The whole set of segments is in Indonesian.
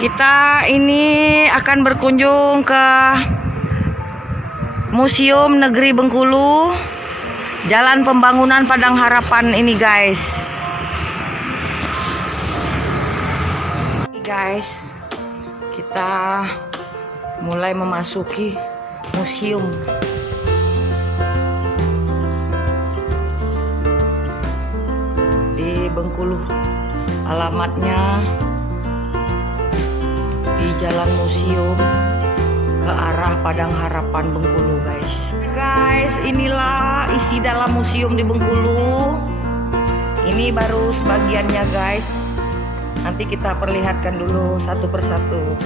Kita ini akan berkunjung ke Museum Negeri Bengkulu, Jalan Pembangunan Padang Harapan ini guys. Guys, kita mulai memasuki museum. Di Bengkulu, alamatnya di Jalan Museum ke arah Padang Harapan Bengkulu guys. Guys, inilah isi dalam museum di Bengkulu. Ini baru sebagiannya guys. Nanti kita perlihatkan dulu satu persatu.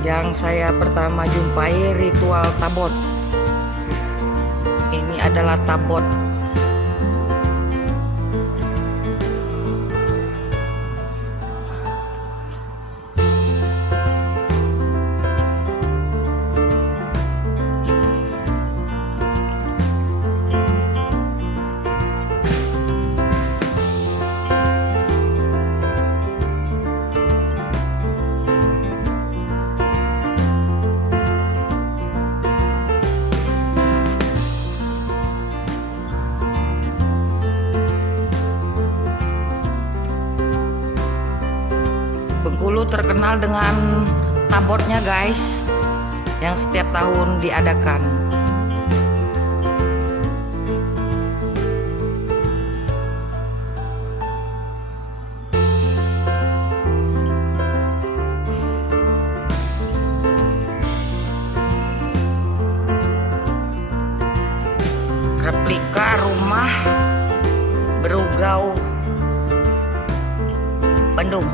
Yang saya pertama jumpai ritual tabot. Ini adalah tabot. Bengkulu terkenal dengan tabotnya guys, yang setiap tahun diadakan. Replika rumah Berugau Bandung.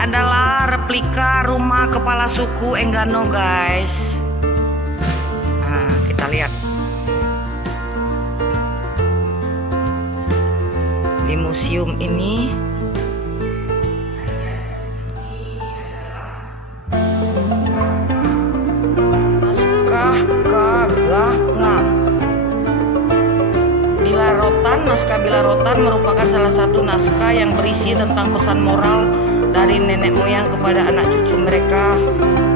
Adalah replika rumah kepala suku Enggano guys. Nah, kita lihat di museum ini. Naskah Kagangam Bilarotan. Naskah Bilarotan merupakan salah satu naskah yang berisi tentang pesan moral dari nenek moyang kepada anak cucu mereka,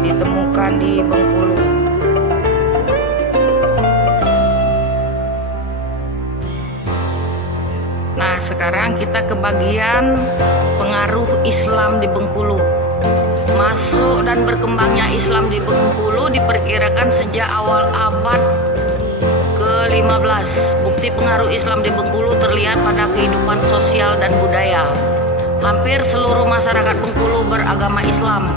ditemukan di Bengkulu. Nah, sekarang kita ke bagian pengaruh Islam di Bengkulu. Masuk dan berkembangnya Islam di Bengkulu diperkirakan sejak awal abad ke-15. Bukti pengaruh Islam di Bengkulu terlihat pada kehidupan sosial dan budaya. Hampir seluruh masyarakat Bengkulu beragama Islam.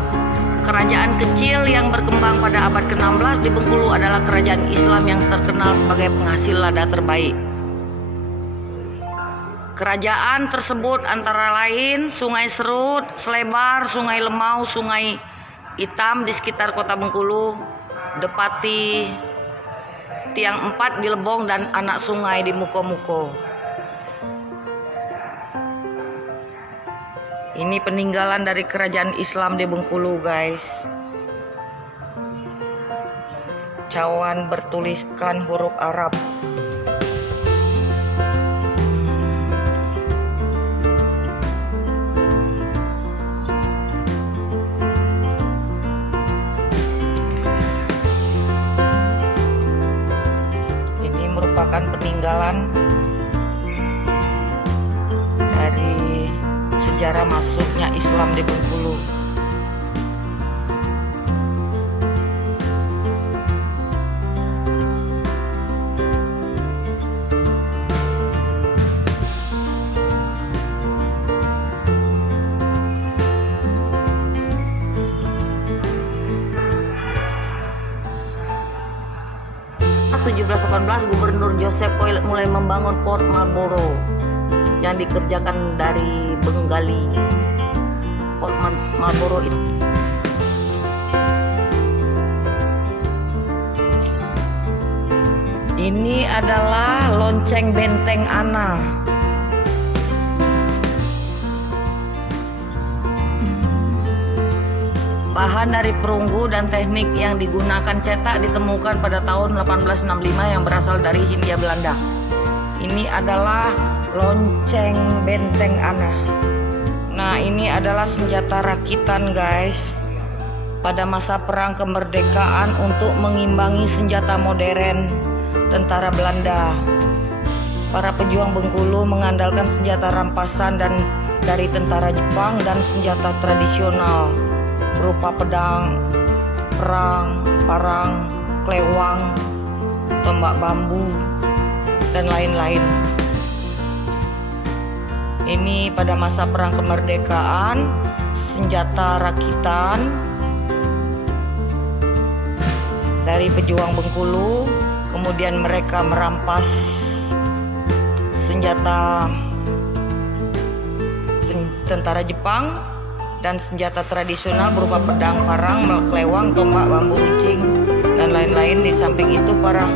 Kerajaan kecil yang berkembang pada abad ke-16 di Bengkulu adalah kerajaan Islam yang terkenal sebagai penghasil lada terbaik. Kerajaan tersebut antara lain Sungai Serut, Selebar, Sungai Lemau, Sungai Hitam di sekitar kota Bengkulu, Depati, Tiang Empat di Lebong, dan Anak Sungai di Muko-Muko. Ini peninggalan dari kerajaan Islam di Bengkulu guys. Cawan bertuliskan huruf Arab. Ini merupakan peninggalan dari sejarah masuknya Islam di Bengkulu. Tahun 1718 Gubernur Joseph Coyle mulai membangun Port Marlborough yang dikerjakan dari Bengali. Port Marlborough itu ini adalah lonceng Benteng Ana. Bahan dari perunggu dan teknik yang digunakan cetak ditemukan pada tahun 1865 yang berasal dari Hindia Belanda. Ini adalah lonceng benteng Ana. Nah, ini adalah senjata rakitan, guys. Pada masa perang kemerdekaan untuk mengimbangi senjata modern tentara Belanda. Para pejuang Bengkulu mengandalkan senjata rampasan dan dari tentara Jepang dan senjata tradisional berupa pedang, perang, parang, klewang, tombak bambu, dan lain-lain. Ini pada masa perang kemerdekaan, senjata rakitan dari pejuang Bengkulu, kemudian mereka merampas senjata tentara Jepang dan senjata tradisional berupa pedang, parang, klewang, tombak, bambu runcing, dan lain-lain. Di samping itu, para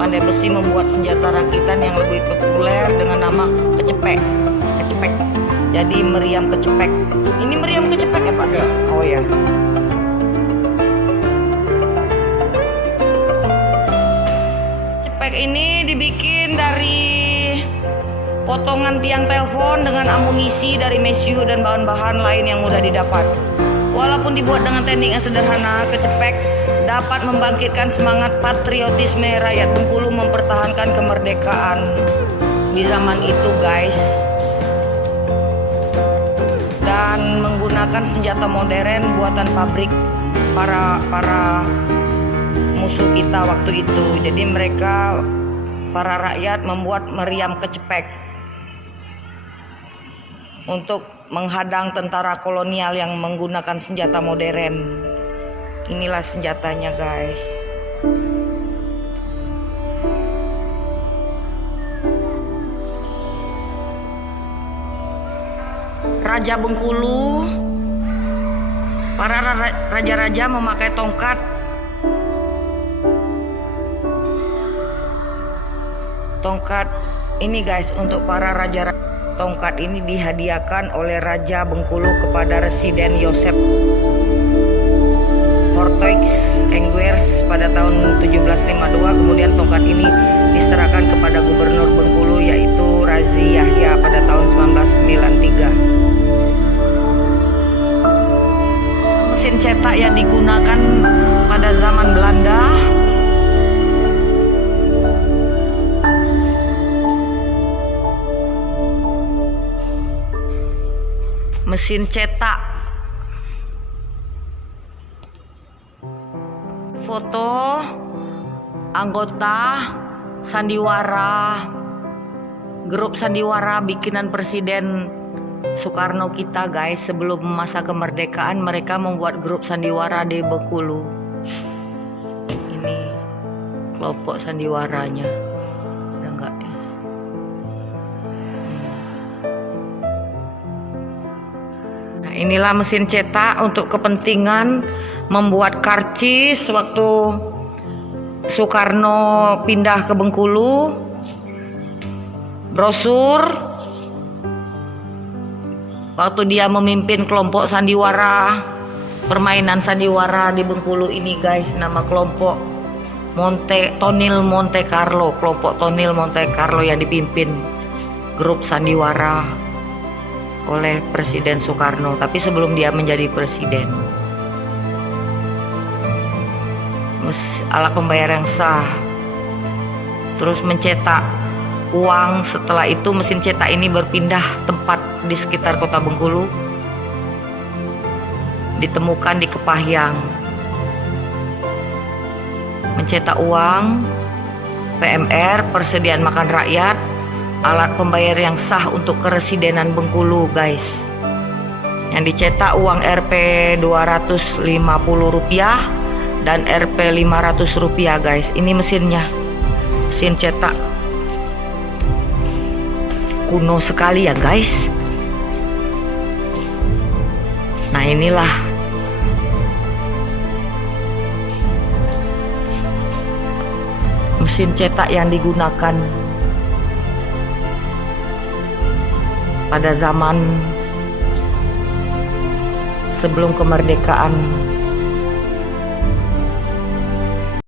pandai besi membuat senjata rakitan yang lebih populer dengan nama kecepek. Jadi meriam kecepek. Ini meriam kecepek ya, Pak? Ya. Oh ya. Cepek ini dibikin dari potongan tiang telepon dengan amunisi dari mesiu dan bahan-bahan lain yang mudah didapat. Walaupun dibuat dengan teknik yang sederhana, kecepek dapat membangkitkan semangat patriotisme rakyat Bengkulu mempertahankan kemerdekaan di zaman itu, guys. Dan menggunakan senjata modern buatan pabrik para musuh kita waktu itu. Jadi mereka, para rakyat, membuat meriam kecepek untuk menghadang tentara kolonial yang menggunakan senjata modern. Inilah senjatanya, guys. Raja Bengkulu, para raja-raja memakai tongkat. Tongkat ini, guys, untuk para raja. Tongkat ini dihadiahkan oleh Raja Bengkulu kepada Residen Joseph Hortoix Engwers pada tahun 1752. Kemudian tongkat ini diserahkan kepada Gubernur Bengkulu, yaitu Razi Yahya, pada tahun 1993. Mesin cetak yang digunakan pada zaman Belanda mesin cetak. Foto anggota sandiwara, grup sandiwara bikinan Presiden Soekarno kita, guys. Sebelum masa kemerdekaan mereka membuat grup sandiwara di Bengkulu. Ini kelompok sandiwaranya. Ada enggak ya? Nah, inilah mesin cetak untuk kepentingan membuat karcis waktu Soekarno pindah ke Bengkulu, brosur waktu dia memimpin kelompok sandiwara, permainan sandiwara di Bengkulu ini, guys. Nama kelompok Tonil Monte Carlo, kelompok Tonil Monte Carlo yang dipimpin grup sandiwara oleh Presiden Soekarno, tapi sebelum dia menjadi presiden. Alat pembayar yang sah. Terus mencetak uang. Setelah itu mesin cetak ini berpindah tempat di sekitar kota Bengkulu, ditemukan di Kepahyang. Mencetak uang, PMR, persediaan makan rakyat, alat pembayar yang sah untuk keresidenan Bengkulu, guys. Yang dicetak uang Rp 250 dan Rp 500, guys. Ini mesinnya, mesin cetak kuno sekali ya, guys. Nah, inilah mesin cetak yang digunakan pada zaman sebelum kemerdekaan